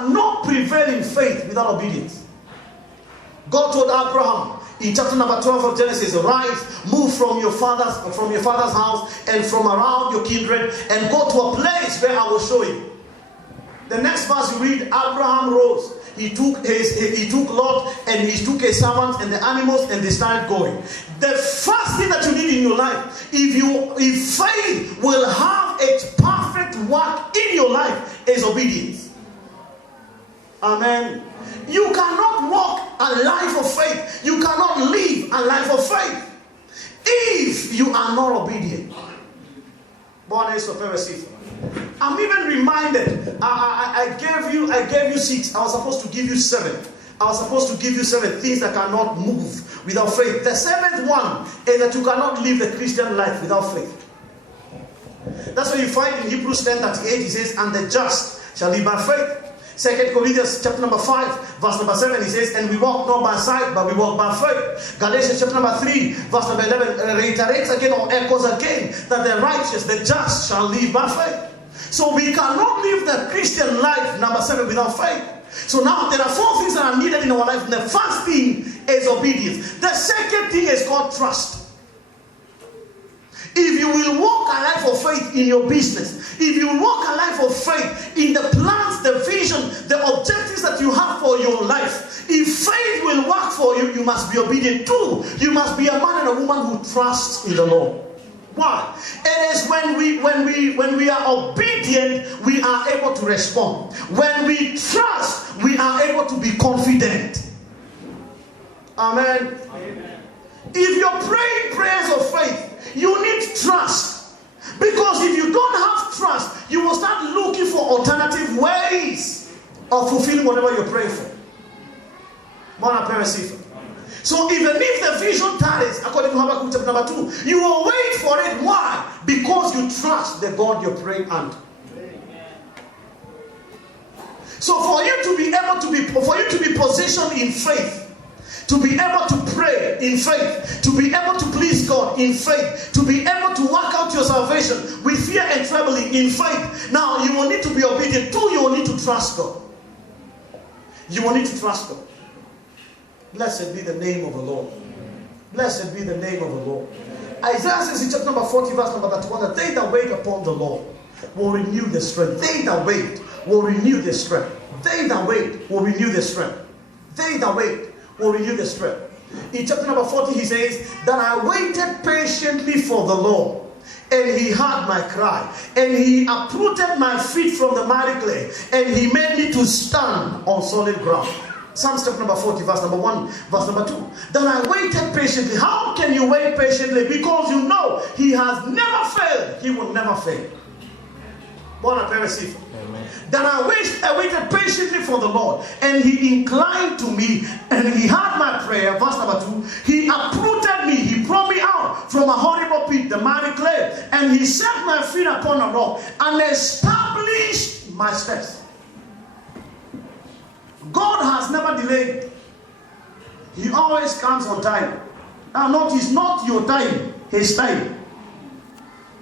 cannot prevail in faith without obedience. God told Abraham in chapter number 12 of Genesis, rise, move from your father's house and from around your kindred and go to a place where I will show you. The next verse you read, Abraham rose. He took Lot and he took his servants and the animals and they started going. The first thing that you need in your life, if faith will have its perfect work in your life, is obedience. Amen. You cannot walk a life of faith. You cannot live a life of faith if you are not obedient. I'm even reminded. I gave you 6. I was supposed to give you 7. I was supposed to give you 7 things that cannot move without faith. The 7th one is that you cannot live the Christian life without faith. That's what you find in Hebrews 10:38. He says, "And the just shall live by faith." 2 Corinthians chapter number 5, verse number 7, he says, "And we walk not by sight, but we walk by faith." Galatians chapter number 3, verse number 11, reiterates again or echoes again that the righteous, the just shall live by faith. So we cannot live the Christian life, number 7, without faith. So now there are 4 things that are needed in our life. And the first thing is obedience. The second thing is called trust. If you will walk a life of faith in your business, if you walk a life of faith in the plans, the vision, the objectives that you have for your life, if faith will work for you, you must be obedient too. You must be a man and a woman who trusts in the Lord. Why? It is when we are obedient, we are able to respond. When we trust, we are able to be confident. Amen. Amen. If you're praying prayers of faith, you need trust. Because if you don't have trust, you will start looking for alternative ways of fulfilling whatever you're praying for. So even if the vision tarries, according to Habakkuk chapter number 2, you will wait for it. Why? Because you trust the God you're praying unto. So for you to be positioned in faith, to be able to pray in faith, to be able to please God in faith, to be able to work out your salvation with fear and trembling in faith. Now you will need to be obedient too. You will need to trust God. You will need to trust God. Blessed be the name of the Lord. Blessed be the name of the Lord. Isaiah says in chapter number 40, verse number 31, that they that wait upon the Lord will renew their strength. They that wait will renew their strength. They that wait will renew their strength. They that wait will renew their strength. In chapter number 40, he says that I waited patiently for the Lord, and he heard my cry, and he uprooted my feet from the miry clay, and he made me to stand on solid ground. Psalms chapter number 40, verse number 1, verse number 2. Then I waited patiently. How can you wait patiently? Because you know he has never failed. He will never fail. Then I waited patiently for the Lord, and he inclined to me, and he heard my prayer. Verse number 2. He uprooted me. He brought me out from a horrible pit, the miry clay, and he set my feet upon a rock and established my steps. God has never delayed. He always comes on time. Now notice, not your time, his time.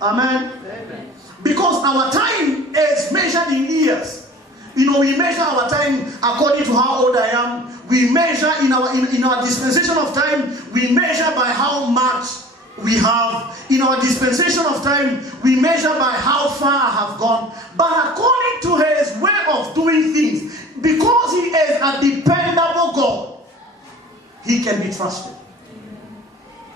Amen. Amen. Because our time is measured in years. You know, we measure our time according to how old I am. We measure in our dispensation of time, we measure by how much we have. In our dispensation of time, we measure by how far I have gone. But according to his way of doing things, because he is a dependable God, he can be trusted.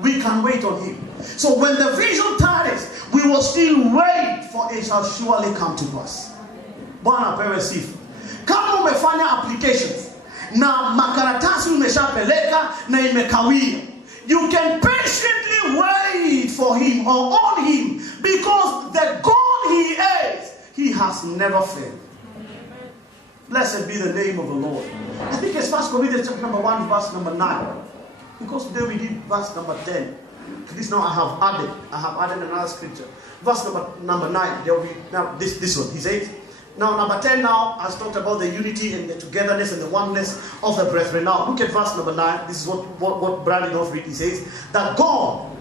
We can wait on him. So when the vision tarries, we will still wait, for it shall surely come to us. Bwana pewe sifa. Kama umefanya applications na makaratasi umeshapeleka na imekawia, you can patiently wait for him or on him, because the God he is, he has never failed. Blessed be the name of the Lord. I think it's 1 Corinthians chapter number 1, verse number 9. Because today we did verse number 10. This now I have added another scripture. Verse number 9. There will be now this one. He says, now number 10 now has talked about the unity and the togetherness and the oneness of the brethren. Now look at verse number 9. This is what Brandon read. He says that God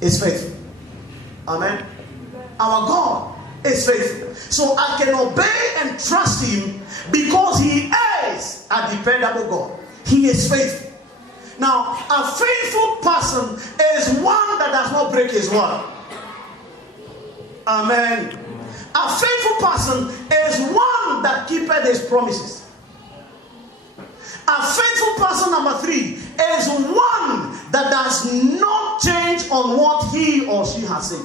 is faithful. Amen. Our God is faithful. So I can obey and trust him because he a dependable God. He is faithful. Now, a faithful person is one that does not break his word. Amen. A faithful person is one that keepeth his promises. A faithful person, number 3, is one that does not change on what he or she has said.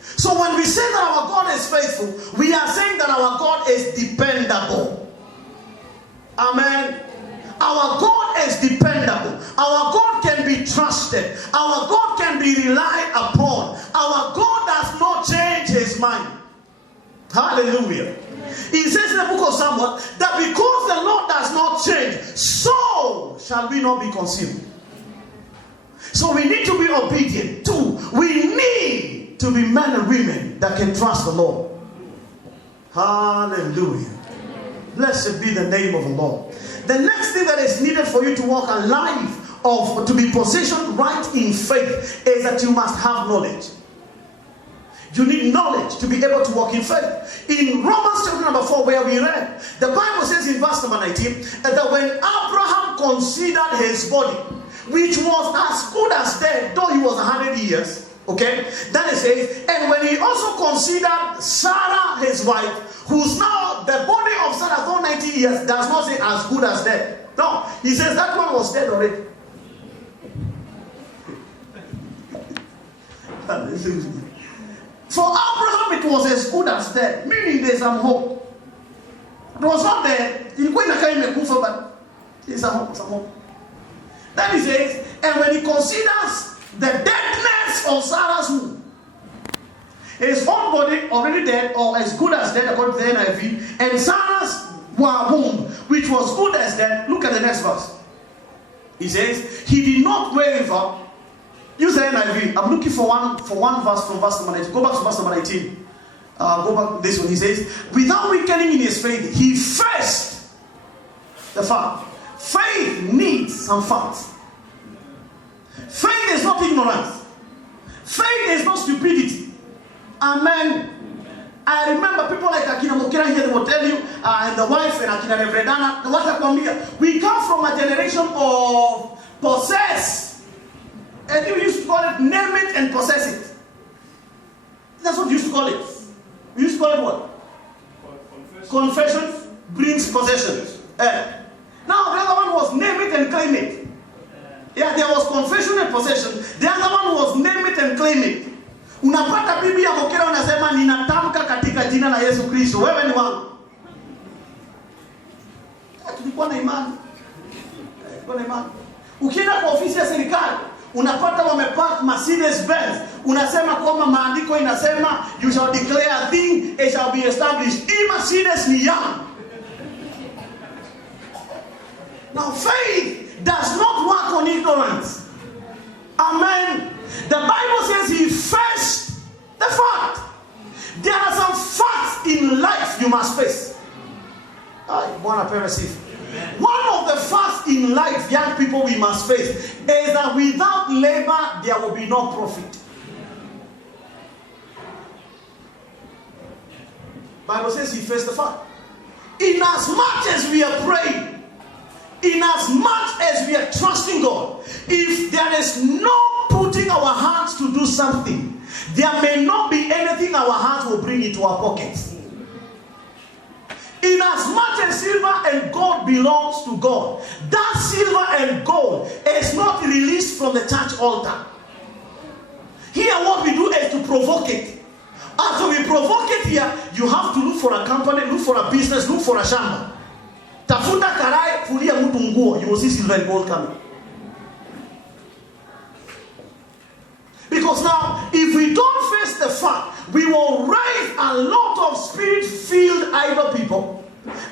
So when we say that our God is faithful, we are saying that our God is dependable. Amen. Our God is dependable. Our God can be trusted. Our God can be relied upon. Our God does not change his mind. Hallelujah. He says in the book of Samuel that because the Lord does not change, so shall we not be consumed. So we need to be obedient. 2, we need to be men and women that can trust the Lord. Hallelujah. Blessed be the name of the Lord. The next thing that is needed for you to walk a life of, to be positioned right in faith, is that you must have knowledge. You need knowledge to be able to walk in faith. In Romans chapter number 4, where we read, the Bible says in verse number 19, that when Abraham considered his body, which was as good as dead, though he was 100 years, okay, then it says, and when he also considered Sarah his wife, who's now, the body of Sarah, though 90 years, does not say as good as dead. No, he says that one was dead already. For Abraham, it was as good as dead, meaning there's some hope. It was not dead, but there's some hope. Then he says, and when he considers the deadness of Sarah's womb, his own body already dead, or as good as dead according to the NIV, and Sarah's womb, which was good as dead. Look at the next verse. He says, he did not waver. Use the NIV. I'm looking for one verse from verse number 19. Go back to verse number 19. Go back this one. He says, without weakening in his faith, he faced the fact. Faith needs some facts. Faith is not ignorance. Faith is not stupidity. Amen. I remember people like Akina Mokera here, they will tell you, and the wife and Akina Revredana, we come from a generation of possess. And you used to call it name it and possess it. That's what you used to call it. We used to call it what? Confession brings possession. Now the other one was name it and claim it. Yeah, there was confession and possession. The other one was name it and claim it. Unapata Biblia ya Mokera unasema ninatamka katika jina la Yesu Kristo. Wewe ni wangu. Tulikuwa na imani. Ukienda kwa ofisi ya serikali, unapata wamepark Mercedes Benz. Unasema kwamba maandiko inasema you shall declare a thing, it shall be established. Hii Mercedes ni yangu. Now faith does not work on ignorance. Amen. The Bible says he faced the fact. There are some facts in life you must face. One of the facts in life, young people, we must face is that without labor, there will be no profit. Bible says he faced the fact. In as much as we are praying, in as much as we are trusting God, if there is no putting our hands to do something, there may not be anything our hands will bring into our pockets. In as much as silver and gold belongs to God, that silver and gold is not released from the church altar. Here what we do is to provoke it. After we provoke it here, you have to look for a company, look for a business, look for a shamba. Tafuta karai, fulia mtu nguo, you will see silver and gold coming. Because now, if we don't face the fact, we will raise a lot of spirit-filled idle people,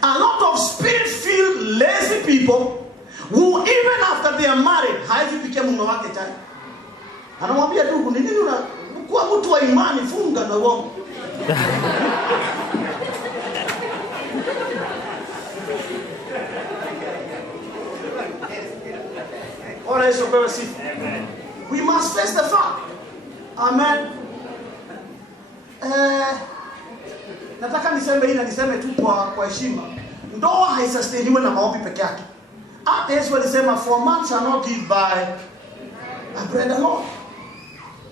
a lot of spirit-filled lazy people, who even after they are married, haizi pike mume wake chai. Anamwambia ndugu, nini unakuwa mtu wa imani, funga na uongo. We must face the fact. Amen. Nataka niseme hii na niseme tu kwa heshima. ndoa haisustain na maombi peke yake. Hata Yesu alisema for man shall not live by bread alone,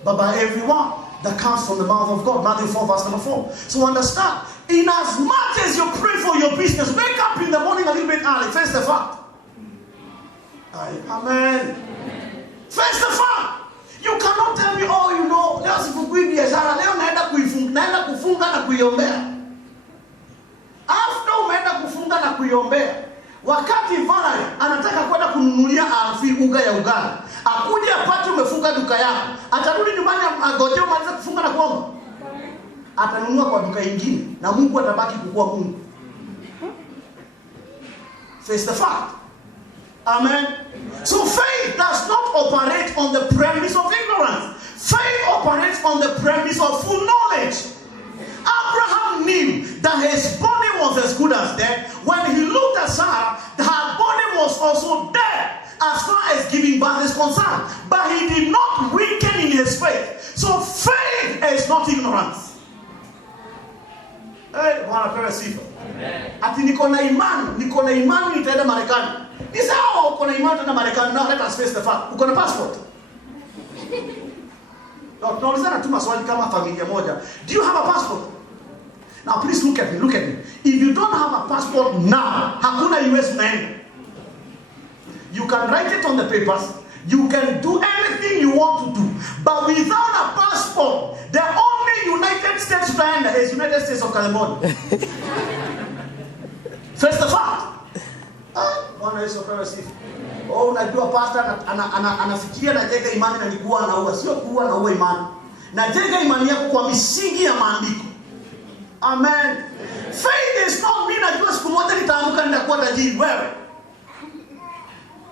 but by every word that comes from the mouth of God. Matthew 4 verse number 4. So understand, in as much as you pray for your business, wake up in the morning a little bit early. Face the fact. Amen. Face the fact. You cannot tell me, oh, you know, leo sifungui biashara, leo naenda kufunga na kuiombea. After umeenda kufunga na kuiombea, wakati Valerie anataka kwenda kununulia Alfi unga ya ugali, akuje apate umefunga duka yako, atarudi nyumbani agoje umalize kufunga na kuomba? Atanunua kwa duka nyingine na Mungu atabaki kukuwa Mungu. Face the fact. Amen. So faith does not operate on the premise of ignorance. Faith operates on the premise of full knowledge. Abraham knew that his body was as good as dead. When he looked at Sarah, her body was also dead as far as giving birth is concerned. But he did not weaken in his faith. So faith is not ignorance. Hey, Bwana pewe sifa. Ati niko na imani nitaenda Marekani. Ni sawa uko na imani nitaenda Marekani. Now let us face the fact. Uko na passport? Tunaulizana tu maswali kama familia moja. Do you have a passport? Now please look at me. If you don't have a passport now, hakuna US unaenda. You can write it on the papers. You can do anything you want to do. But without a passport, the only United States utaenda is United States of California. Face the fact. Bwana Yesu apewe sifa. Oh, unajua pastor anafikiria najenga imani na nikuwa anaua. Sio kuua na uwe imani. Najenga imani yako kwa misingi ya maandiko. Amen. Faith is not me najua siku moja nitaamka nitakuwa tajiri. Wewe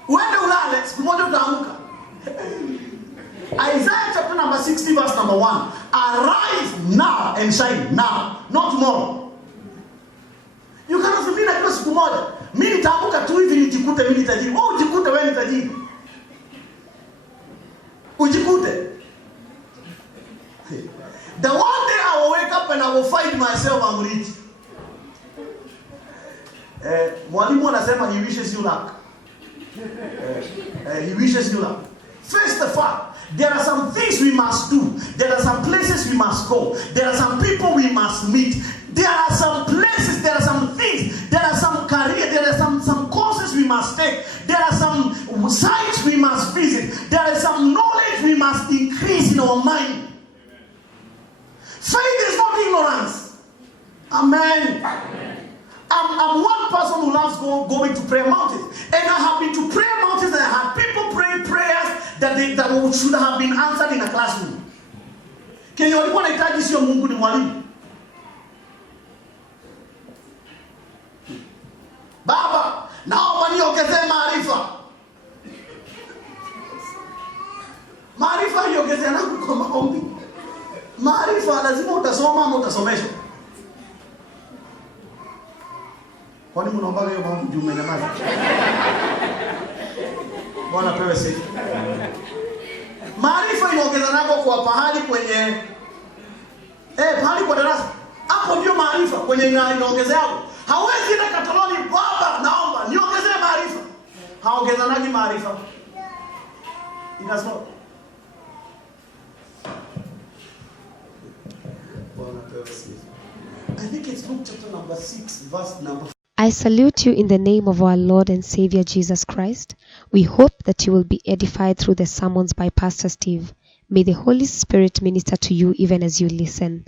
uende ulale siku moja utaamka. Isaiah chapter number 60 verse number 1. Arise now and shine now, not tomorrow. You cannot say mimi najua siku moja. Mimi nitaamka tu hivi nijikute mimi tajiri. Oh, ujikute wewe ni tajiri. Ujikute. The one day I will wake up and I will find myself I'm rich. Mwalimu anasema he wishes you luck. He wishes you luck. Face the fact. There are some things we must do. There are some places we must go. There are some people we must meet. There are some places, there are some things, there are some careers, there are some courses we must take. There are some sites we must visit. There is some knowledge we must increase in our mind. Faith is not ignorance. Amen. I'm one person who loves going to prayer mountains. And I have been to prayer mountains and I have people praying prayers that should have been answered in a classroom. Kenye walikuwa wanahitaji sio Mungu, ni mwalimu. Baba, naomba niongezee maarifa. Maarifa niongezee na kwa maombi. Maarifa lazima utasoma ama utasomeshwa. Kwani mnaomba hiyo maombi juu mmenyamaza? Bwana pewe sifa. Maarifa inaongeza nako kwa pahali kwenye pahali kwa darasa. Hapo ndio maarifa kwenye inaongezea hapo. Hawezi na kataloni baba naomba niongezee maarifa. Haongezanagi maarifa. It does not. I think it's Luke chapter number 6 verse number 4. I salute you in the name of our Lord and Savior Jesus Christ. We hope that you will be edified through the sermons by Pastor Steve. May the Holy Spirit minister to you even as you listen.